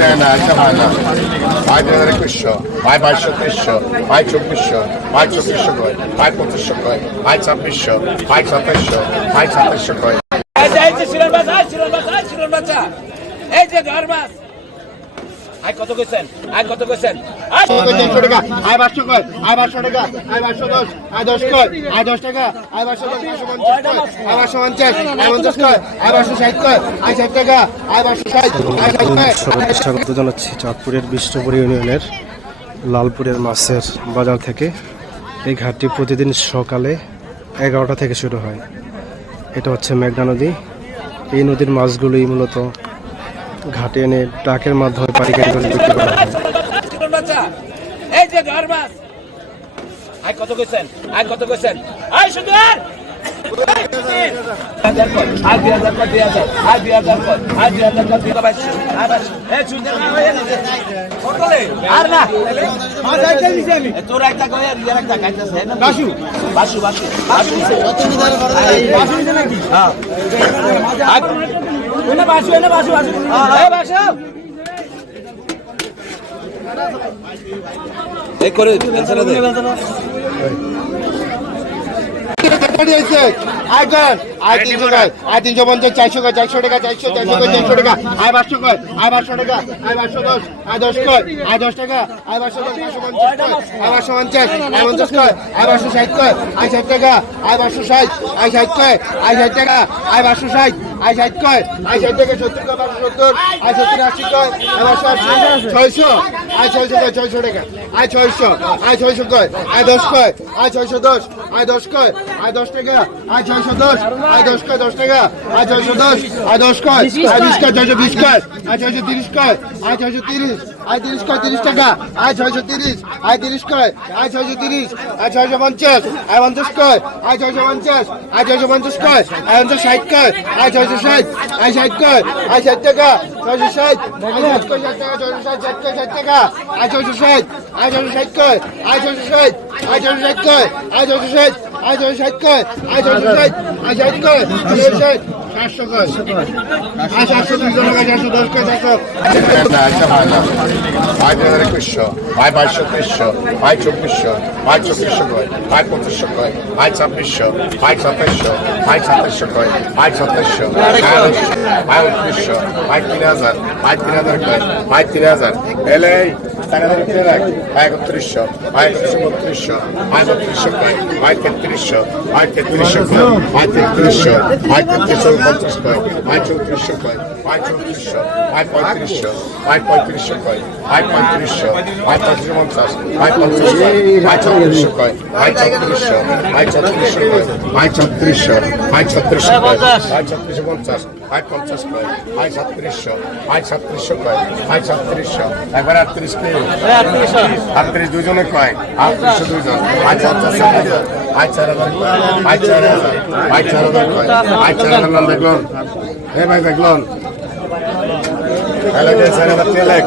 নেয় না, একটা হয় না। ভাই 2100, ভাই 2200, 2300, ভাই 2400, ভাই 2400 কয়, ভাই 2500 কয়, ভাই 2600, ভাই 2700, ভাই 2700 কয়। এই যে শিরোন বাচ্চা, এই যে ঘর মাছ। আই কত কইছেন? আই কত কইছেন? আই 300 টাকা, আই 500 কয়, আই 500 টাকা, আই 510, আই 10 কয়, আই 10 টাকা, আই 510, 550 কয়, আই 550, আই 50 কয়, আই 560 কয়, আই 60 টাকা, আই 560, আই 60 কয়। স্বাগত জানাচ্ছি চাঁদপুরের বিষ্ণুপুর ইউনিয়নের লালপুরের মাছের বাজার থেকে। এই ঘাটটি প্রতিদিন সকালে 11টা থেকে শুরু হয়। এটা হচ্ছে মেঘনা নদী। এই নদীর মাছগুলোই মূলত ঘাটে এনে ট্রাকের মাধ্যমে পাইকারি করে বিক্রি করা হয়। শিরোন বাচ্চা, এই যে ঘর মাছ। আই কত কইছেন? আই কত কইছেন? আই সুন্দর। আই 2000 কয়, আই 2000 কয়, 2000, আই 2000 কয়, আই 2000 কয়, 2200, আই 2200। এই সুন্দর না হয়ে গেছে। কতলে? আর না। মাছ আইতে দিছি আমি। তোর একটা কয় আর ইয়ার একটা খাইতেছে না। বাসু দিছে নাকি? হ্যাঁ। এনে বাসু। এই বাসু। এই করে পেনশন দে। আই 300 কয়, আই 350, 400 কয়, 400 টাকা, 400 কয়, 400 টাকা, আই 500 কয়, আই 500 টাকা, আই 510, আই 10 কয়, আই 10 টাকা, আই 510, 550 কয়, আই 550, আই 50 কয়, আই 560 কয়, আই 60 টাকা, আই 560, আই 60 কয়, আই 60 টাকা, আই 560, আই 60 কয়, আই 60 টাকা, 70 কয়, 570, আই 70, 80 কয়, আই 580, 600, আই 600 কয়, 600 টাকা, আই 600, আই 600 কয়, আই 10 কয়, আই 610, আই 10 কয়, আই 10 টাকা, আই 610, আই 10 কয়, 10 টাকা, আই 610, আই 10 কয়, আই 20 কয়, 620 কয়, আই 630 কয়, আই 630, আই 30 কয়, 30 টাকা, আই 630, আই 30 কয়, আই 630, আই 650, আই 50 কয়, আই 650, আই 650 কয়, আই 560 কয়, আই 660, আই 60 কয়, আই 60 টাকা, 660, আই 60 কয়, 60 টাকা, 660, 60 টাকা, আই 660, আই 660 কয়, আই 660, আই 660 কয়, আই 660, আই 660 কয়, আই 660, আই 60 কয়, 660, 700 কয়, আই 700, 200 টাকা, 710 কয়, 700। একটা হয় না। ভাই 2100, ভাই 2200, ভাই 2400, ভাই 2400 কয়, ভাই 2500 কয়, ভাই 2600, ভাই 2700, ভাই 2700 কয়, ভাই 2700, ভাই 2900, ভাই 3000, ভাই 3000 কয়, ভাই 3000। এলে টাকা দিতে রাখ, ভাই 3100, ভাই 3100, ভাই 3200 কয়, ভাই 3300, ভাই 3300 কয়, ভাই 3300, ভাই 3350 কয়, ভাই 3400 কয়, ভাই 3400, ভাই 3500, ভাই 3500 কয়, ভাই 3500, ভাই 3550, ভাই 50 কয়, ভাই 3400 কয়, ভাই 3400, ভাই 3400 কয়, ভাই 3400, ভাই 3400 কয়, ভাই 3450, ভাই 50 কয়, ভাই 3700, ভাই 3700 কয়, ভাই 3700, একবার 38 কে 38 দুজনে কয়, 3800 দুজন, ভাই 4000, ভাই 4000 কয়, ভাই 4000, ভাই 4000 কয়, ভাই 4000 নাম দেখলন, ভাই দেখলন, এলাকায় 4000 তেলেক